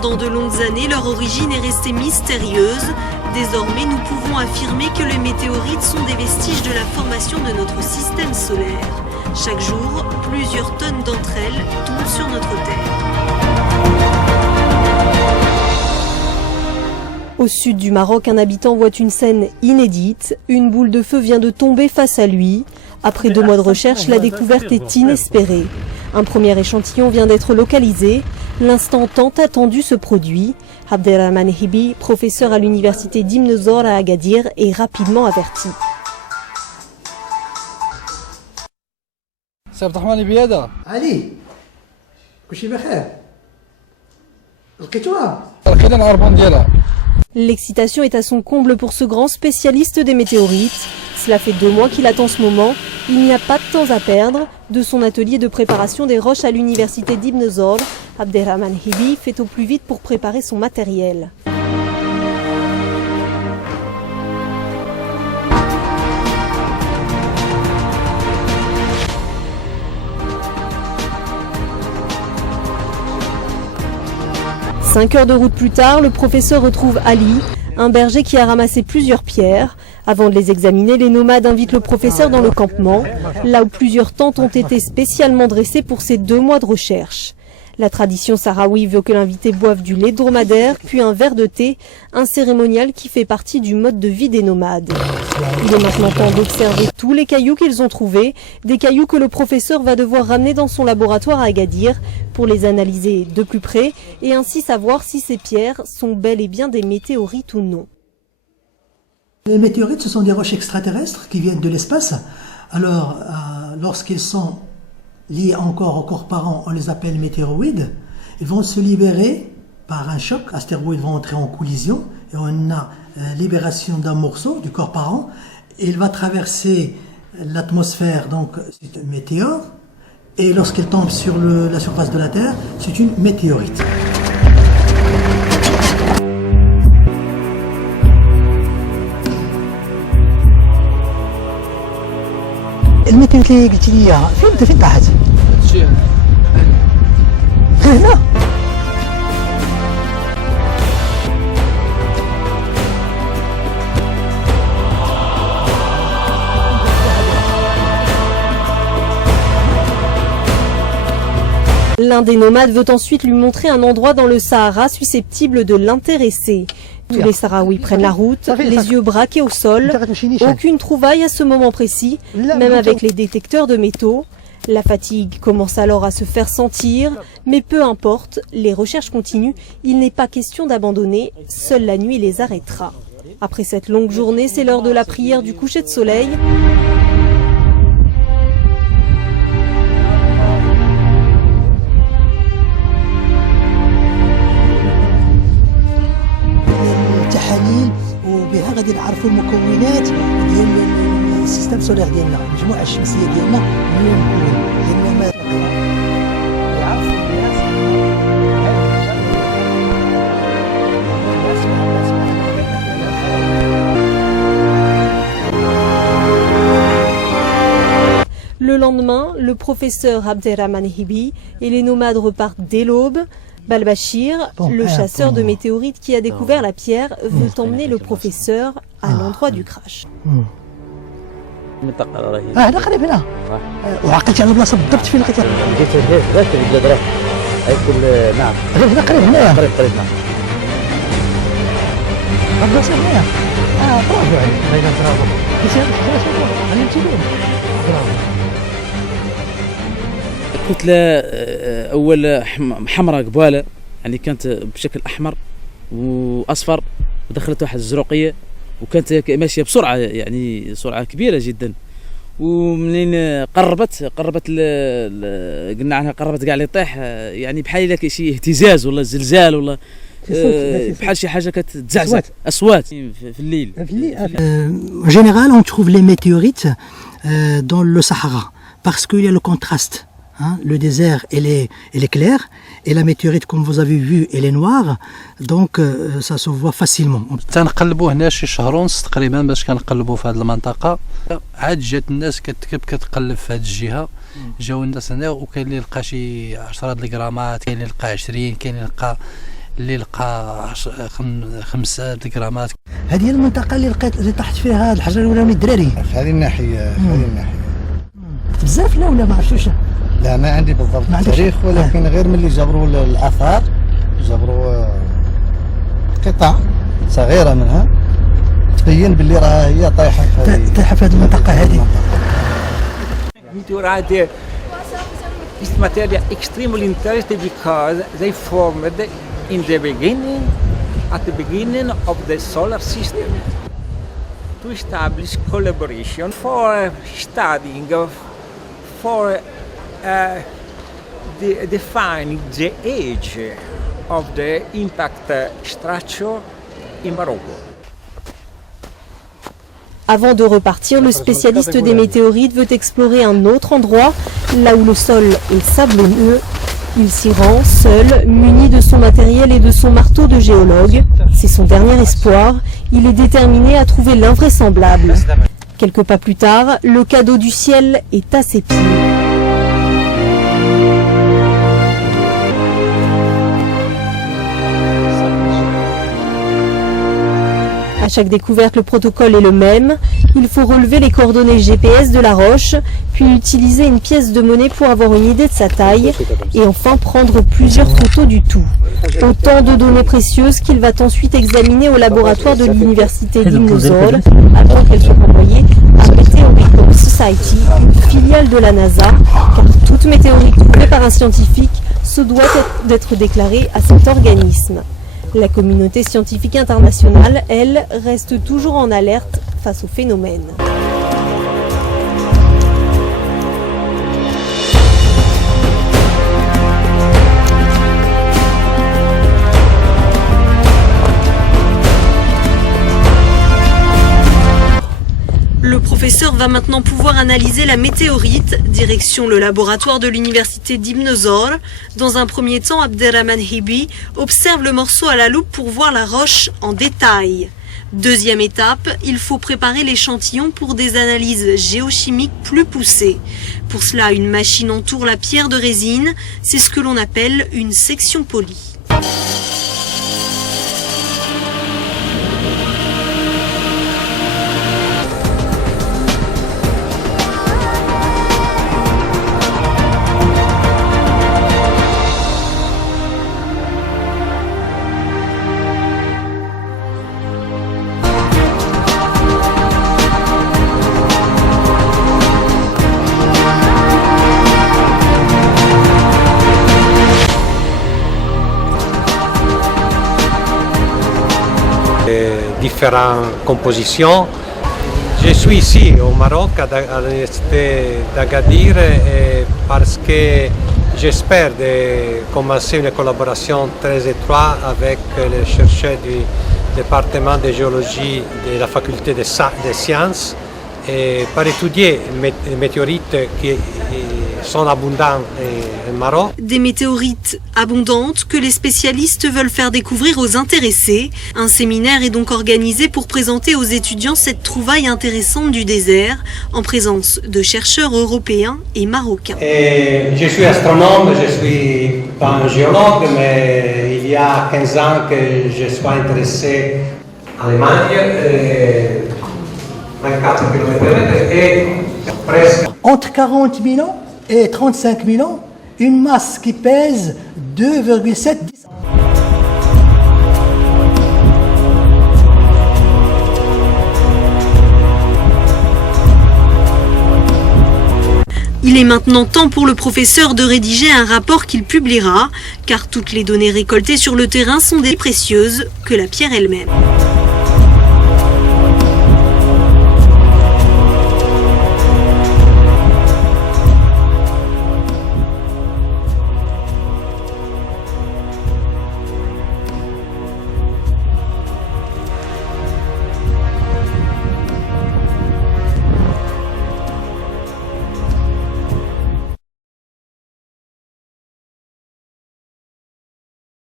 Pendant de longues années, leur origine est restée mystérieuse. Désormais, nous pouvons affirmer que les météorites sont des vestiges de la formation de notre système solaire. Chaque jour, plusieurs tonnes d'entre elles tombent sur notre Terre. Au sud du Maroc, un habitant voit une scène inédite. Une boule de feu vient de tomber face à lui. Après 2 mois de recherche, la découverte est inespérée. Un premier échantillon vient d'être localisé. L'instant tant attendu se produit. Abderrahmane Hibi, professeur à l'université d'Ibn Zor à Agadir, est rapidement averti. Ali, l'excitation est à son comble pour ce grand spécialiste des météorites. Cela fait 2 mois qu'il attend ce moment. Il n'y a pas de temps à perdre. De son atelier de préparation des roches à l'université d'Ibn Zor, Abderrahmane Hibi fait au plus vite pour préparer son matériel. Cinq heures de route plus tard, le professeur retrouve Ali, un berger qui a ramassé plusieurs pierres. Avant de les examiner, les nomades invitent le professeur dans le campement, là où plusieurs tentes ont été spécialement dressées pour ces 2 mois de recherche. La tradition sahraoui veut que l'invité boive du lait dromadaire, puis un verre de thé, un cérémonial qui fait partie du mode de vie des nomades. Il est maintenant temps d'observer tous les cailloux qu'ils ont trouvés, des cailloux que le professeur va devoir ramener dans son laboratoire à Agadir pour les analyser de plus près et ainsi savoir si ces pierres sont bel et bien des météorites ou non. Les météorites, ce sont des roches extraterrestres qui viennent de l'espace. Alors, lorsqu'ils sont liés encore au corps parent, on les appelle météoroïdes. Ils vont se libérer par un choc. Astéroïdes vont entrer en collision et on a libération d'un morceau du corps parent. Il va traverser l'atmosphère, donc c'est un météore. Et lorsqu'il tombe sur la surface de la Terre, c'est une météorite. الميتين اللي قلت لي اياها فين طاحت؟ هنا L'un des nomades veut ensuite lui montrer un endroit dans le Sahara susceptible de l'intéresser. Tous les Sahraouis prennent la route, les yeux braqués au sol. Aucune trouvaille à ce moment précis, même avec les détecteurs de métaux. La fatigue commence alors à se faire sentir, mais peu importe, les recherches continuent. Il n'est pas question d'abandonner, seule la nuit les arrêtera. Après cette longue journée, c'est l'heure de la prière du coucher de soleil. وبها غادي نعرفوا المكونات ديال السيستم سولير ديالنا المجموعه الشمسيه ديالنا اللي مكون Le lendemain, le professeur Abderrahmane Hibi et les nomades repartent dès l'aube. Balbachir, le chasseur de météorites qui a découvert la pierre, veut emmener le professeur à l'endroit du crash. هنا قريب هنا وعقلتي على البلاصه بالضبط فين لقيتها نعم هنا قريب هنا قريب نعم البلاصه هنا برافو عليك برافو كتلة أول حمراء قبالة يعني كانت بشكل أحمر وأصفر ودخلت واحد الزروقية وكانت ماشية بسرعة يعني سرعة كبيرة جدا ومنين قربت قلنا عنها قربت قاع لي طيح يعني بحال لك شي اهتزاز ولا زلزال ولا بحال شي حاجة كتزعزع أصوات في الليل. En général, on trouve les météorites dans le Sahara parce qu'il y a le contraste. Le désert, elle est claire, et la météorite, comme vous avez vu, elle est noire, donc ça se voit facilement. تنقلبوا هنا شي شهر ونص تقريبا باش كنقلبوا في هذه المنطقه عاد جات الناس كتقلب في هذه الجهه جاو الناس هنا وكاين اللي لقى شي 10 الغرامات كاين اللي لقى 20 كاين اللي لقى اللي لقى 5 غرامات. هذه هي المنطقه اللي طاحت فيها الحجر الاولاني الدراري. في هذه الناحيه بزاف لا ولا ما عرفتوش؟ لا ما عندي بالضبط التاريخ، ولكن غير ملي جبروا الاثار جبروا قطع صغيره منها تبين باللي راه هي طايحه في هذه المنطقه هذه. Meteorite is material extremely interesting because they formed in the beginning, at the beginning of the solar system, to establish collaboration for studying, for defining the age of the impact structure in Morocco. Avant de repartir, le spécialiste des météorites veut explorer un autre endroit, là où le sol est sablonneux. Il s'y rend, seul, muni de son matériel et de son marteau de géologue. C'est son dernier espoir. Il est déterminé à trouver l'invraisemblable. Quelques pas plus tard, le cadeau du ciel est à ses pieds. À chaque découverte, le protocole est le même. Il faut relever les coordonnées GPS de la roche, puis utiliser une pièce de monnaie pour avoir une idée de sa taille, et enfin prendre plusieurs photos du tout. Autant de données précieuses qu'il va ensuite examiner au laboratoire de l'université d'Imnosol, avant qu'elles soient envoyées à Meteorite Society, une filiale de la NASA, car toute météorite trouvée par un scientifique se doit d'être déclarée à cet organisme. La communauté scientifique internationale, elle, reste toujours en alerte face au phénomène. Le professeur va maintenant pouvoir analyser la météorite, direction le laboratoire de l'université d'Ibn-Zor. Dans un premier temps, Abderrahman Hibi observe le morceau à la loupe pour voir la roche en détail. Deuxième étape, il faut préparer l'échantillon pour des analyses géochimiques plus poussées. Pour cela, une machine entoure la pierre de résine, c'est ce que l'on appelle une section polie. Différentes compositions. Je suis ici au Maroc à l'université d'Agadir parce que j'espère de commencer une collaboration très étroite avec les chercheurs du département de géologie de la faculté des sciences et pour étudier les météorites qui sont abondantes au Maroc. Des météorites abondantes que les spécialistes veulent faire découvrir aux intéressés. Un séminaire est donc organisé pour présenter aux étudiants cette trouvaille intéressante du désert, en présence de chercheurs européens et marocains. Je suis astronome, je suis pas un géologue, mais il y a 15 ans que je suis intéressé à l'Allemagne, 24 km et presque. Entre 40 000 ans et 35 000 ans, une masse qui pèse 2,7. Il est maintenant temps pour le professeur de rédiger un rapport qu'il publiera, car toutes les données récoltées sur le terrain sont des précieuses que la pierre elle-même.